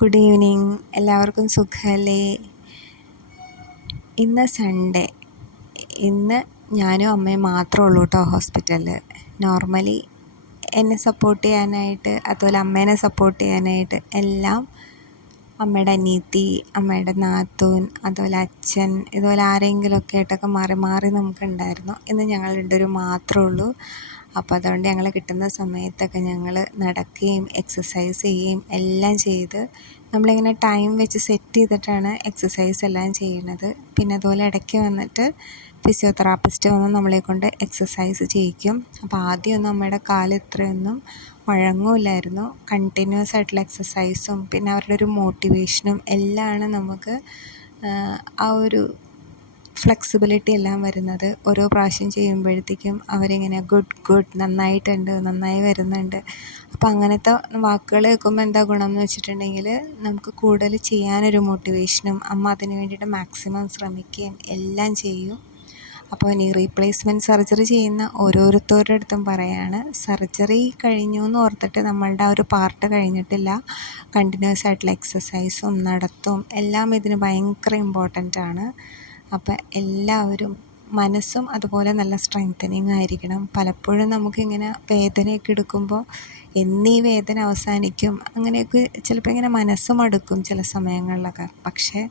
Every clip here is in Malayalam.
Good evening. എല്ലാവർക്കും സുഖമല്ലേ? ഇന്ന് സൺഡേ. ഇന്ന് ഞാനും അമ്മയും മാത്രമേ ഉള്ളൂ കേട്ടോ ഹോസ്പിറ്റലിൽ. നോർമലി എന്നെ സപ്പോർട്ട് ചെയ്യാനായിട്ട്, അതുപോലെ അമ്മേനെ സപ്പോർട്ട് ചെയ്യാനായിട്ട് എല്ലാം അമ്മയുടെ അനിയത്തി, അമ്മയുടെ നാത്തൂൻ, അതുപോലെ അച്ഛൻ, ഇതുപോലെ ആരെങ്കിലുമൊക്കെ ആയിട്ടൊക്കെ മാറി മാറി നമുക്കുണ്ടായിരുന്നു. ഇന്ന് ഞങ്ങൾ രണ്ടുപേരും മാത്രമേ ഉള്ളൂ. അപ്പോൾ അതുകൊണ്ട് ഞങ്ങൾ കിട്ടുന്ന സമയത്തൊക്കെ ഞങ്ങൾ നടക്കുകയും എക്സസൈസ് ചെയ്യുകയും എല്ലാം ചെയ്ത് നമ്മളിങ്ങനെ ടൈം വെച്ച് സെറ്റ് ചെയ്തിട്ടാണ് എക്സസൈസ് എല്ലാം ചെയ്യുന്നത്. പിന്നെ അതുപോലെ ഇടയ്ക്ക് വന്നിട്ട് ഫിസിയോതെറാപ്പിസ്റ്റ് വന്ന് നമ്മളെ കൊണ്ട് എക്സസൈസ് ചെയ്യിക്കും. അപ്പോൾ ആദ്യമൊന്നും അമ്മയുടെ കാല് ഇത്രയൊന്നും വഴങ്ങില്ലായിരുന്നു. കണ്ടിന്യൂസ് ആയിട്ടുള്ള എക്സസൈസും പിന്നെ അവരുടെ ഒരു മോട്ടിവേഷനും എല്ലാമാണ് നമുക്ക് ആ ഒരു ഫ്ലെക്സിബിലിറ്റി എല്ലാം വരുന്നത്. ഓരോ പ്രാവശ്യം ചെയ്യുമ്പോഴത്തേക്കും അവരിങ്ങനെ ഗുഡ് നന്നായിട്ടുണ്ട്, നന്നായി വരുന്നുണ്ട്. അപ്പോൾ അങ്ങനത്തെ വാക്കുകൾ കേൾക്കുമ്പോൾ എന്താ ഗുണം എന്ന് വെച്ചിട്ടുണ്ടെങ്കിൽ നമുക്ക് കൂടുതൽ ചെയ്യാനൊരു മോട്ടിവേഷനും അമ്മ അതിന് വേണ്ടിയിട്ട് മാക്സിമം ശ്രമിക്കുകയും എല്ലാം ചെയ്യും. അപ്പോൾ നീ റീപ്ലേസ്മെൻറ്റ് സർജറി ചെയ്യുന്ന ഓരോരുത്തരുടെ അടുത്തും പറയാണ്, സർജറി കഴിഞ്ഞു എന്ന് ഓർത്തിട്ട് നമ്മളുടെ ആ ഒരു പാർട്ട് കഴിഞ്ഞിട്ടില്ല. കണ്ടിന്യൂസ് ആയിട്ടുള്ള എക്സസൈസും നടത്തും എല്ലാം ഇതിന് ഭയങ്കര ഇമ്പോർട്ടൻ്റ് ആണ്. അപ്പം എല്ലാവരും മനസ്സും അതുപോലെ നല്ല സ്ട്രെങ്തനിങ് ആയിരിക്കണം. പലപ്പോഴും നമുക്കിങ്ങനെ വേദനയൊക്കെ എടുക്കുമ്പോൾ എന്നീ വേദന അവസാനിക്കും അങ്ങനെയൊക്കെ ചിലപ്പോൾ ഇങ്ങനെ മനസ്സ് മടുക്കും ചില സമയങ്ങളിലൊക്കെ. പക്ഷേ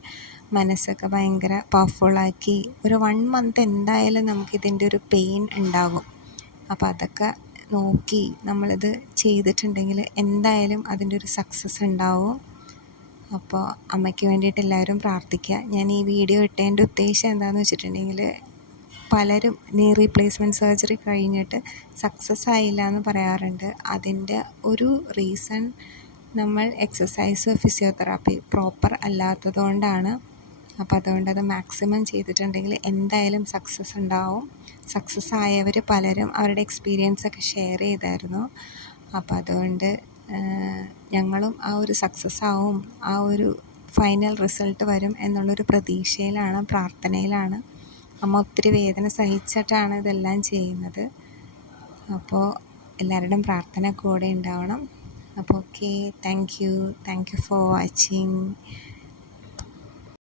മനസ്സൊക്കെ ഭയങ്കര പവർഫുള്ളാക്കി ഒരു 1 മന്ത് എന്തായാലും നമുക്കിതിൻ്റെ ഒരു പെയിൻ ഉണ്ടാകും. അപ്പോൾ അതൊക്കെ നോക്കി നമ്മളിത് ചെയ്തിട്ടുണ്ടെങ്കിൽ എന്തായാലും അതിൻ്റെ ഒരു സക്സസ് ഉണ്ടാവും. അപ്പോൾ അമ്മയ്ക്ക് വേണ്ടിയിട്ട് എല്ലാവരും പ്രാർത്ഥിക്കുക. ഞാൻ ഈ വീഡിയോ ഇട്ടതിൻ്റെ ഉദ്ദേശം എന്താണെന്ന് വെച്ചിട്ടുണ്ടെങ്കിൽ പലരും നീ റീപ്ലേസ്മെൻറ്റ് സർജറി കഴിഞ്ഞിട്ട് സക്സസ് ആയില്ല എന്ന് പറയാറുണ്ട്. അതിൻ്റെ ഒരു റീസൺ നമ്മൾ എക്സസൈസ് ഫിസിയോതെറാപ്പി പ്രോപ്പർ അല്ലാത്തത് കൊണ്ടാണ്. അപ്പോൾ അതുകൊണ്ട് അത് മാക്സിമം ചെയ്തിട്ടുണ്ടെങ്കിൽ എന്തായാലും സക്സസ് ഉണ്ടാവും. സക്സസ് ആയവർ പലരും അവരുടെ എക്സ്പീരിയൻസൊക്കെ ഷെയർ ചെയ്തായിരുന്നു. അപ്പോൾ അതുകൊണ്ട് ഞങ്ങളും ആ ഒരു സക്സസ് ആവും, ആ ഒരു ഫൈനൽ റിസൾട്ട് വരും എന്നുള്ളൊരു പ്രതീക്ഷയിലാണ്, പ്രാർത്ഥനയിലാണ്. അമ്മ ഒത്തിരി വേദന സഹിച്ചിട്ടാണ് ഇതെല്ലാം ചെയ്യുന്നത്. അപ്പോൾ എല്ലാവരുടെയും പ്രാർത്ഥന കൂടെ ഉണ്ടാവണം. അപ്പോൾ okay, thank you for watching.